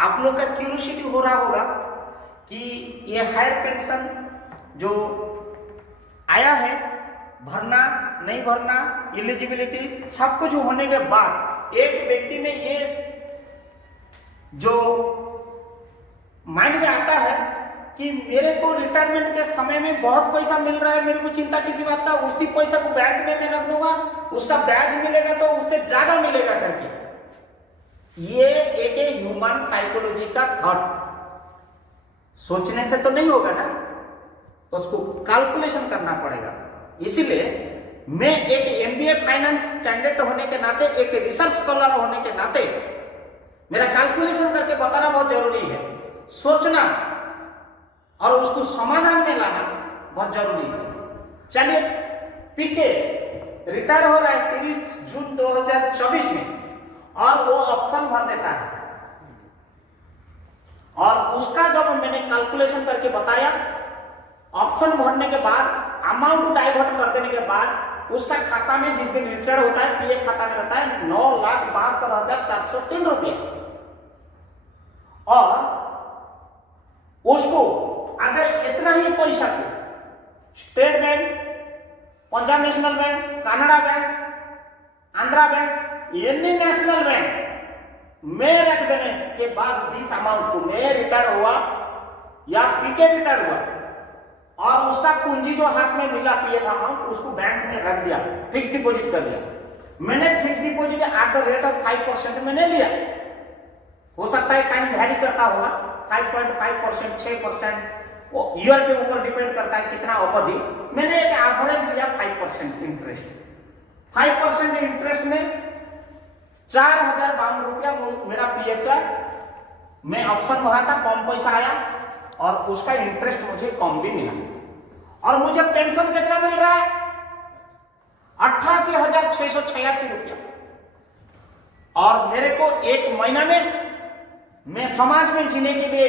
आप लोग का क्यूरियोसिटी हो रहा होगा कि ये हायर पेंशन जो आया है, भरना नहीं भरना, एलिजिबिलिटी सब कुछ होने के बाद एक व्यक्ति में ये जो माइंड में आता है कि मेरे को रिटायरमेंट के समय में बहुत पैसा मिल रहा है, मेरे को चिंता किसी बात का, उसी पैसा को बैंक में मैं रख दूंगा, उसका ब्याज मिलेगा तो उससे ज्यादा मिलेगा करके। ये एक ह्यूमन साइकोलॉजी का थॉट, सोचने से तो नहीं होगा ना, तो उसको कैलकुलेशन करना पड़ेगा। इसीलिए मैं एक एमबीए फाइनेंस कैंडिडेट होने के नाते, एक रिसर्च स्कॉलर होने के नाते मेरा कैलकुलेशन करके बताना बहुत जरूरी है। सोचना और उसको समाधान में लाना बहुत जरूरी है। चलिए, पीके रिटायर हो रहा है 30 जून 2024 में और वो ऑप्शन भर देता है, और उसका जब मैंने कैलकुलेशन करके बताया, ऑप्शन भरने के बाद अमाउंट डाइवर्ट कर देने के बाद उसका खाता में जिस दिन रिटायर होता है पीएफ खाता में रहता है 9,72,403 रुपये, और उसको अगर इतना ही पैसा को state bank, Punjab national bank, Canada bank, Andhra bank, any national bank में रख देने के बाद जिस अमाउंट को मैं रिटायर हुआ या पीके रिटायर हुआ और उसका पूंजी जो हाथ में मिला पीएफ अमाउंट, उसको बैंक में रख दिया, फिक्स डिपॉजिट कर दिया। मैंने fix deposit at the rate of 5% मैंने लिया, हो सकता है कहीं वैरी करता होगा, 5.5%, 6%, वो ईयर के ऊपर डिपेंड करता है कितना अवधि। मैंने एक एवरेज लिया 5% इंटरेस्ट। 5% इंटरेस्ट में 4,052 रुपया मेरा पीएफ का मैं ऑप्शन भरा था, कम पैसा आया और उसका इंटरेस्ट मुझे कम भी मिला। और मुझे पेंशन कितना मिल रहा है? 88,686 रुपया। और मेरे को एक महीना में मैं समाज में जीने के लिए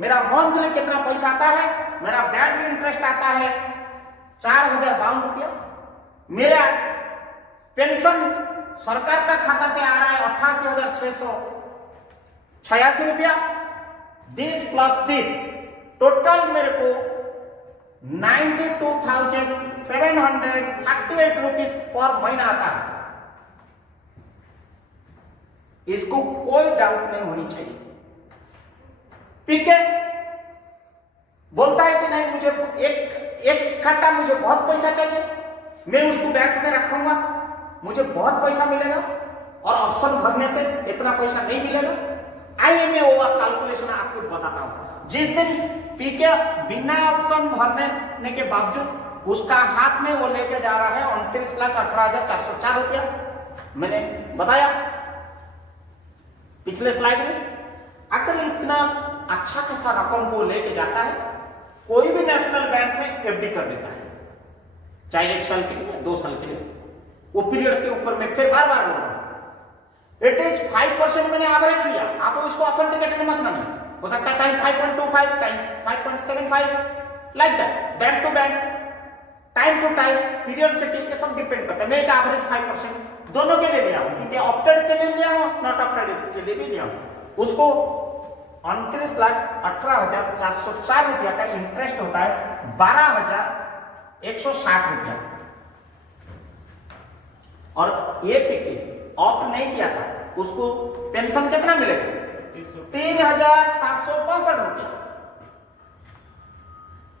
मेरा मंथली कितना पैसा आता है? मेरा बैंक इंटरेस्ट आता है 4,052 रुपया। मेरा पेंशन सरकार का खाता से आ रहा है 88,686 रुपया। दिस प्लस दिस टोटल मेरे को 92,738 रुपीज पर महीना आता है। इसको कोई डाउट नहीं होनी चाहिए। पीके बोलता है कि नहीं, मुझे एक खट्टा मुझे बहुत पैसा चाहिए, मैं उसको बैंक में रखूंगा, मुझे बहुत पैसा मिलेगा, और ऑप्शन भरने से इतना पैसा नहीं मिलेगा। आइए मैं वो कैलकुलेशन आपको बताता हूं। जिस दिन पीके बिना ऑप्शन भरने के बावजूद उसका हाथ में वो लेके जा रहा है 29,18,404 रुपया, मैंने बताया पिछले स्लाइड में। अगर इतना अच्छा खासा रकम को लेके जाता है, कोई भी नेशनल बैंक में एफडी कर देता है, चाहे 1 साल के लिए या 2 साल के लिए। वो पीरियड के ऊपर में फिर बार बार बोल रहा हूं, इट इज 5% मैंने एवरेज लिया। आप उसको ऑथेंटिकेट मत मानिए, हो सकता है कहीं 5.25, कहीं 5.75, like that, bank to bank, time to time, period से ये सब डिपेंड करता है। मैं एक एवरेज 5% दोनों के लिए लिया हूं, क्योंकि ऑप्टेड के लिए लिया हूं, नॉट ऑप्टेड के लिए भी लिया हूं। उसको 29,18,404 रुपया का इंटरेस्ट होता है 12,160 रुपया। और ये पीके ऑप्ट नहीं किया था, उसको पेंशन कितना मिलेगा? 3,765 रुपया।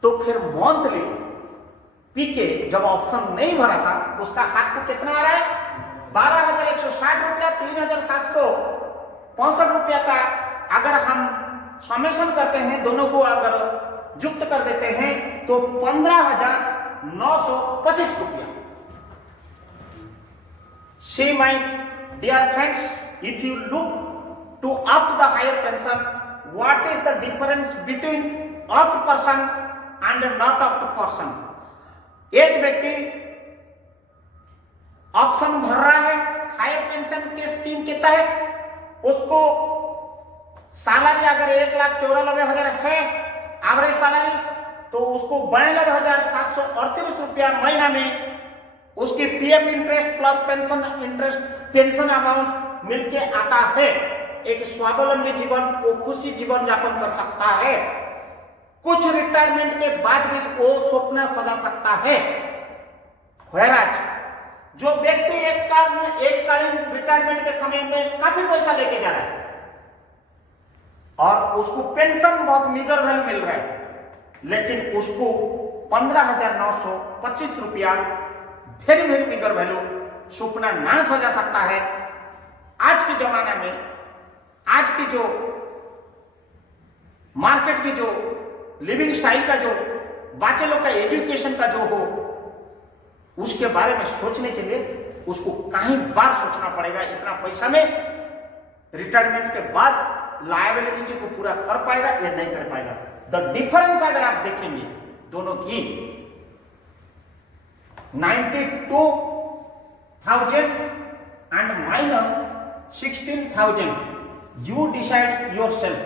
तो फिर मंथली पीके जब ऑप्शन नहीं भरा था, उसका हाथ को कितना आ रहा है? 12,160 रुपया। 3,765 रुपया का अगर हम समेशन करते हैं, दोनों को अगर युक्त कर देते हैं तो 15,925 रुपया। See my dear friends, if you look to opt the higher pension, what is the difference between opt person and not opt person? एक व्यक्ति ऑप्शन भर रहा है हायर पेंशन के स्कीम के तहत, उसको सैलरी अगर 1,94,000 है एवरेज सैलरी, तो उसको 92,738 रुपया महीना में उसकी PF interest plus pension interest, pension amount मिलके आता है। एक स्वावलंबी जीवन, वो खुशी जीवन यापन कर सकता है। कुछ रिटायरमेंट के बाद भी वो सपना सजा सकता है। वैराज जो व्यक्ति एक कालीन रिटायरमेंट के समय में काफी पैसा लेके जा रहा है और उसको पेंशन बहुत मीगर वैल्यू मिल रहा है, लेकिन उसको 15,925 रुपया वेरी वेरी मीगर वैल्यू सपना ना सजा सकता है। आज के जमाने में, आज की जो मार्केट की जो लिविंग स्टाइल का जो बच्चे लोग का एजुकेशन का जो हो, उसके बारे में सोचने के लिए उसको कहीं बार सोचना पड़ेगा। इतना पैसा में रिटायरमेंट के बाद लायबिलिटी को पूरा कर पाएगा या नहीं कर पाएगा। द डिफरेंस अगर आप देखेंगे दोनों की, 92,000 एंड -16,000, you decide yourself।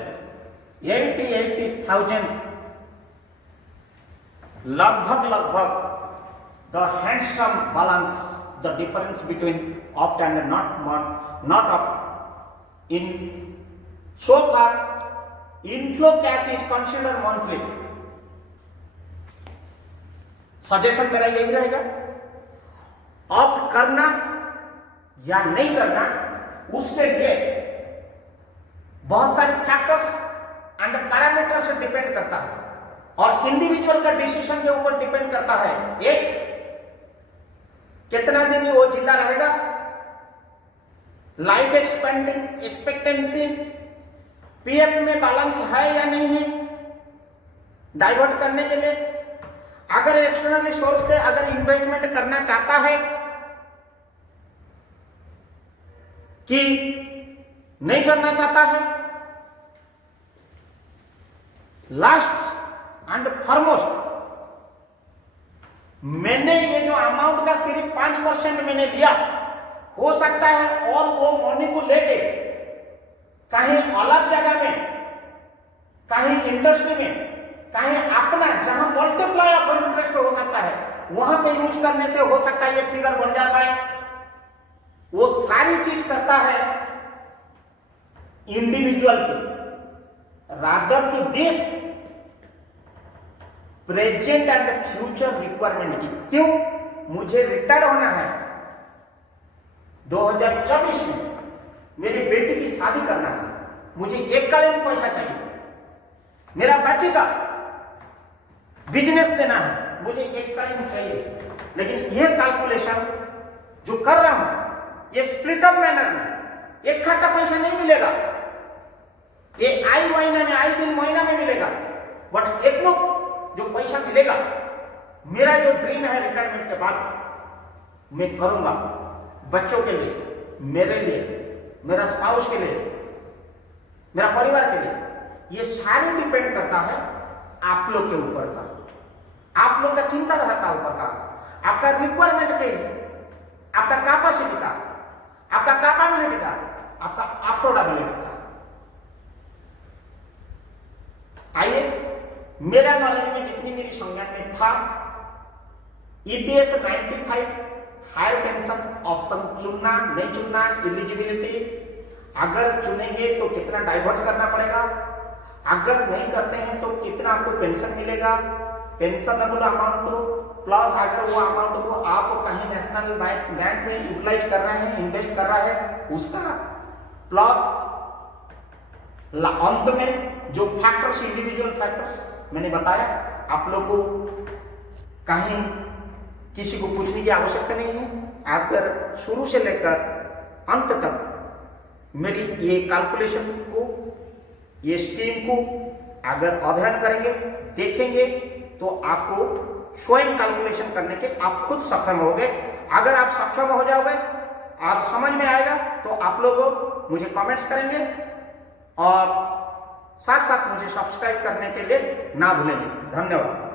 80,000 लगभग the handsome balance, the difference between opt and not opt in so far inflow cash is considered monthly। Suggestion मेरा यही रहेगा, ऑप्ट करना या नहीं करना उसके लिए बहुत सारे फैक्टर्स एंड पैरामीटर्स से डिपेंड करता है और इंडिविजुअल का डिसीजन के ऊपर डिपेंड करता है। एक, कितना दिन वो जिंदा रहेगा, लाइफ एक्सपेक्टेंसी, पीएफ में बैलेंस है या नहीं है डाइवर्ट करने के लिए, अगर एक्सटर्नल सोर्स से अगर इन्वेस्टमेंट करना चाहता है कि नहीं करना चाहता है। लास्ट एंड फॉरमोस्ट, मैंने ये जो अमाउंट का सिर्फ 5% मैंने लिया, हो सकता है और वो मनी को लेके कहीं अलग जगह में, कहीं इंडस्ट्री में, कहीं अपना जहां मल्टीप्लाई ऑफ इंटरेस्ट हो सकता है वहां पे यूज करने से हो सकता है ये फिगर बढ़ जाता है। वो सारी चीज करता है इंडिविजुअल की, rather to this present and future requirement की। क्यों? मुझे रिटायर्ड होना है 2024 में, मेरी बेटी की शादी करना है, मुझे एक कालीन पैसा चाहिए, मेरा बच्चे का बिजनेस देना है, मुझे एक कालीन चाहिए। लेकिन ये कैलकुलेशन जो कर रहा हूं ये स्प्लिट अप मैनर में, एक खट्टा पैसा नहीं मिलेगा, ये आई महीना में, आई दिन महीना में मिलेगा, बट एक लोग जो पैसा मिलेगा, मेरा जो ड्रीम है रिटायरमेंट के बाद मैं करूंगा बच्चों के लिए, मेरे लिए, मेरा स्पाउस के लिए, मेरा परिवार के लिए। ये सारे डिपेंड करता है आप लोग के ऊपर का, आप लोग का चिंताधारा का ऊपर का, आपका रिक्वायरमेंट के, आपका कैपेसिटी का, आपका कैपेबिलिटी का, आपका अफोर्डेबिलिटी का। आइए, मेरा नॉलेज में जितनी मेरी संज्ञान में था, ईपीएस 95 हायर पेंशन ऑप्शन चुनना नहीं चुनना, एलिजिबिलिटी, अगर चुनेंगे तो कितना डाइवर्ट करना पड़ेगा, अगर नहीं करते हैं तो कितना आपको पेंशन मिलेगा, पेंशनेबल अमाउंट प्लस अगर वो अमाउंट को आप कहीं नेशनल बैंक में यूटिलाइज कर रहे हैं, इन्वेस्ट कर रहा है उसका, प्लस अंत में जो फैक्टर्स, इंडिविजुअल फैक्टर्स मैंने बताया। आप लोग को कहीं किसी को पूछने की आवश्यकता नहीं है, आप अगर शुरू से लेकर अंत तक मेरी ये कैलकुलेशन को, ये स्कीम को अगर अध्ययन करेंगे, देखेंगे, तो आपको स्वयं कैलकुलेशन करने के आप खुद सक्षम होगे। अगर आप सक्षम हो जाओगे और समझ में आएगा तो आप लोग मुझे कमेंट्स करेंगे और साथ साथ मुझे सब्सक्राइब करने के लिए ना भूलेंगे। धन्यवाद।